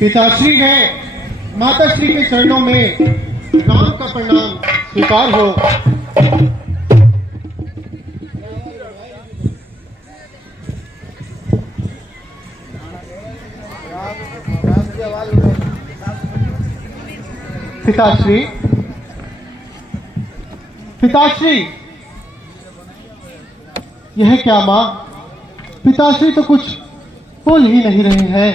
पिताश्री है, माताश्री के चरणों में राम का प्रणाम स्वीकार हो। पिताश्री, पिताश्री, यह क्या माँ? पिताश्री तो कुछ बोल ही नहीं रहे हैं।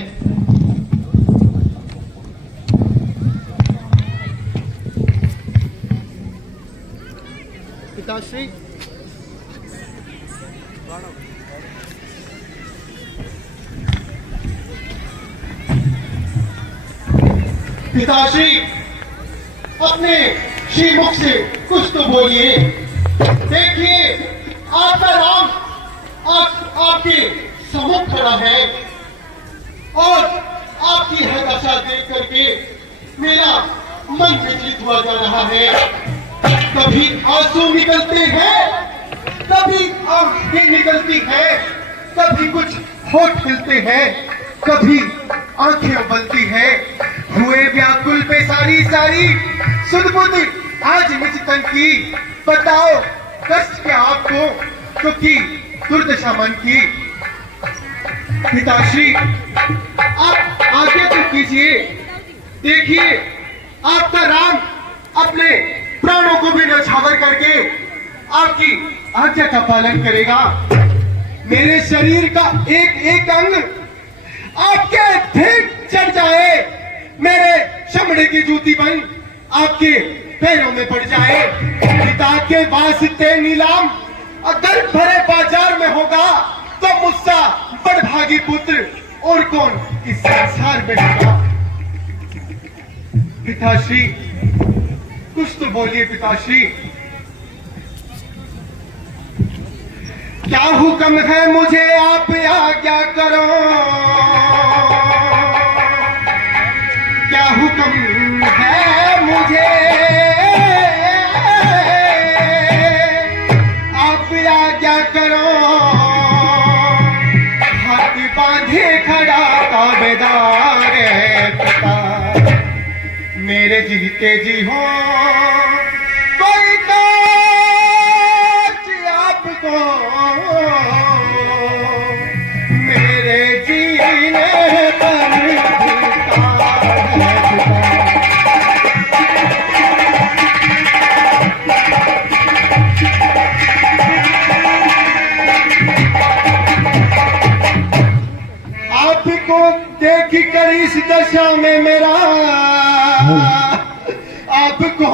पिताश्री, पिताश्री, अपने श्रीमुख से कुछ तो बोलिए। देखिए, आपका राम आपके सम्मुख खड़ा है और आपकी यह दशा देख करके मेरा मन विचलित हुआ जा रहा है। कभी आंसू निकलते हैं, कभी आंखें निकलती है, कभी कुछ होठ हिलते हैं, कभी आंखें उबलती है। हुए व्याकुल पे सारी सारी सुध-बुध आज निज तन की। बताओ कष्ट क्या आपको, क्योंकि दुर्दशा मन की। पिताश्री, आप आगे तो कीजिए। देखिए, आपका राम अपने प्राणों को भी न्यौछावर करके आपकी आज्ञा का पालन करेगा। मेरे शरीर का एक एक अंग आपके भेंट चढ़ जाए, मेरे चमड़े की जूती बन आपके पैरों में पड़ जाए। पिता के वास्ते नीलाम अगर भरे बाजार में होगा तो मुझसा बड़भागी पुत्र और कौन इस संसार में होगा। पिताश्री, कुछ तो बोलिए। पिताश्री, क्या हुक्म है मुझे, आप आज्ञा करो। क्या हुक्म है मुझे, आप आज्ञा करो। हाथ बांधे खड़ा ताबेदार है पिता, मेरे जीते जी हो कोई काज आपको, मेरे जीने पर आपको देख कर इस दशा में मेरा, आपको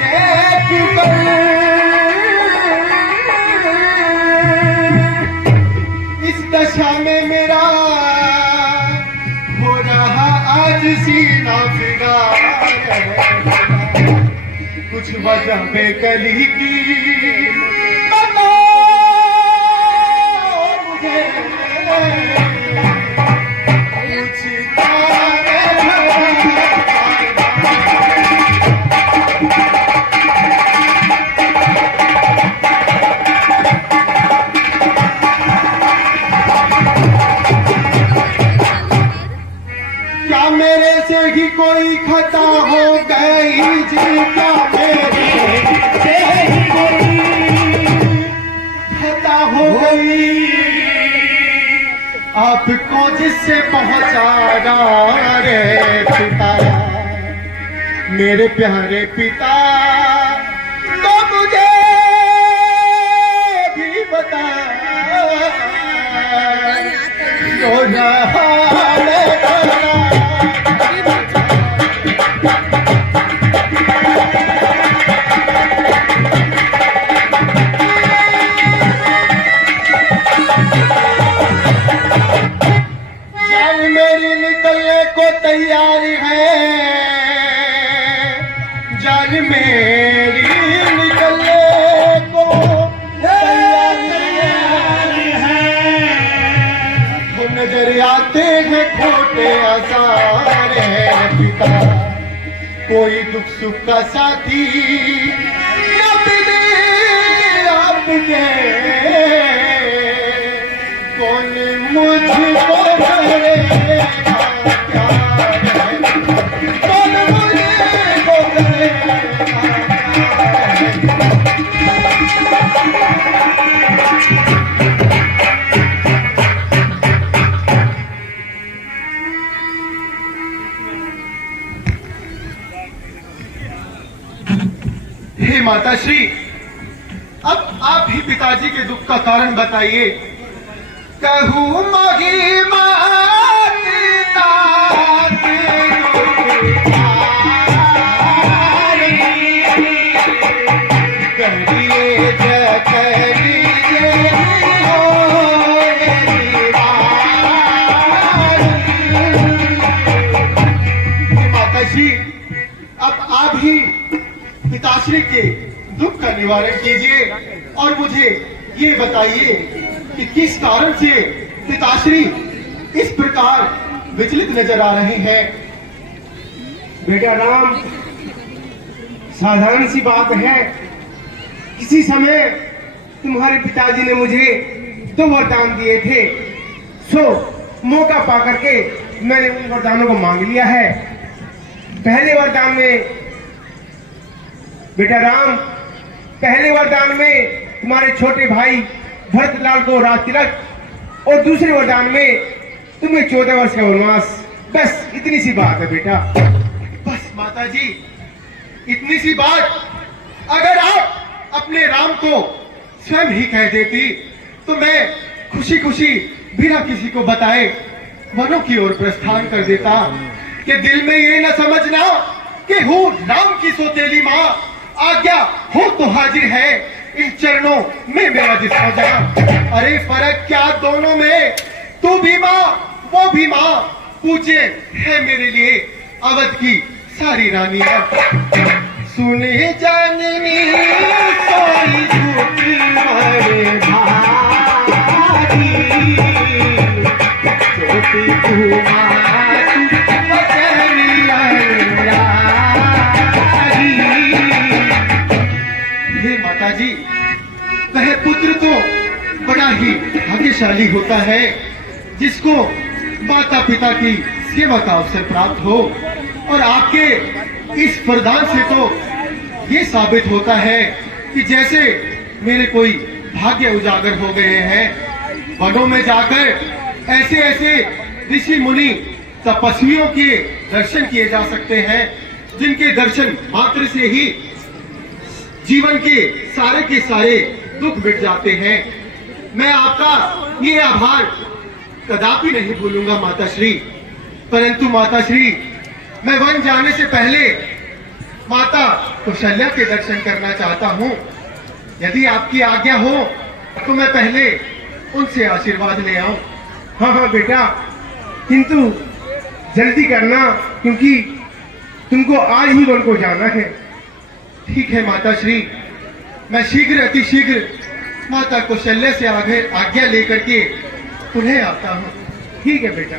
देख कर इस दशा में मेरा हो रहा आज सीना फिगार। कुछ वजह बेकली की बताओ मुझे, क्या मेरे से ही कोई खता हो गई जी? क्या मेरे से ही कोई खता हो गई आपको जिससे पहुंचाना रे पिता, मेरे प्यारे पिता। तो मुझे भी बता जान मेरी निकलने को तैयारी है, जान मेरी निकलने को तैयारी है। तो नजर आते हैं खोटे आसार है पिता, कोई दुख सुख का साथी न मिले आपके, कौन मुझको करेगा प्यार। हे माता श्री, अब आप ही पिताजी के दुख का कारण बताइए। कहूँ महिमा माताजी, अब आप ही पिताश्री के दुख का निवारण कीजिए और मुझे ये बताइए कि किस कारण से पिताश्री इस प्रकार विचलित नजर आ रहे हैं। बेटा राम, साधारण सी बात है। किसी समय तुम्हारे पिताजी ने मुझे 2 वरदान दिए थे, सो मौका पा करके मैंने उन वरदानों को मांग लिया है। पहले वरदान में बेटा राम, पहले वरदान में तुम्हारे छोटे भाई भरतलाल को राज तिलक और दूसरे वरदान में तुम्हें 14 वर्ष का वनवास। बस इतनी सी बात है बेटा। बस माताजी, इतनी सी बात अगर आप अपने राम को स्वयं ही कह देती तो मैं खुशी खुशी बिना किसी को बताए वनों की ओर प्रस्थान कर देता। कि दिल में ये न समझना कि हूँ राम की सौतेली माँ, आज्ञा हो तो हाजिर है इन चरणों में मेरा जिस्म जान। अरे फर्क क्या दोनों में, तू भी माँ वो भी माँ, पूछे है मेरे लिए अवध की सारी रानियां। सुने जाननी सोई झूठी मरे भारी, छोटी हे माताजी, वह पुत्र तो बड़ा ही भाग्यशाली होता है जिसको माता पिता की सेवा का अवसर प्राप्त हो। और आपके इस वरदान से तो ये साबित होता है कि जैसे मेरे कोई भाग्य उजागर हो गए हैं। वनों में जाकर ऐसे ऐसे ऋषि मुनि तपस्वियों के दर्शन किए जा सकते हैं जिनके दर्शन मात्र से ही जीवन के सारे दुख मिट जाते हैं। मैं आपका ये आभार कदापि नहीं भूलूंगा माताश्री। परंतु माताश्री, मैं वन जाने से पहले माता कौशल्या के दर्शन करना चाहता हूँ। यदि आपकी आज्ञा हो तो मैं पहले उनसे आशीर्वाद ले आऊं। हाँ हाँ बेटा, किंतु जल्दी करना, क्योंकि तुमको आज ही वन को जाना है। ठीक है माताश्री, मैं शीघ्र अतिशीघ्र माता कौशल्या से आज्ञा लेकर के उन्हें आता हूँ। ठीक है बेटा।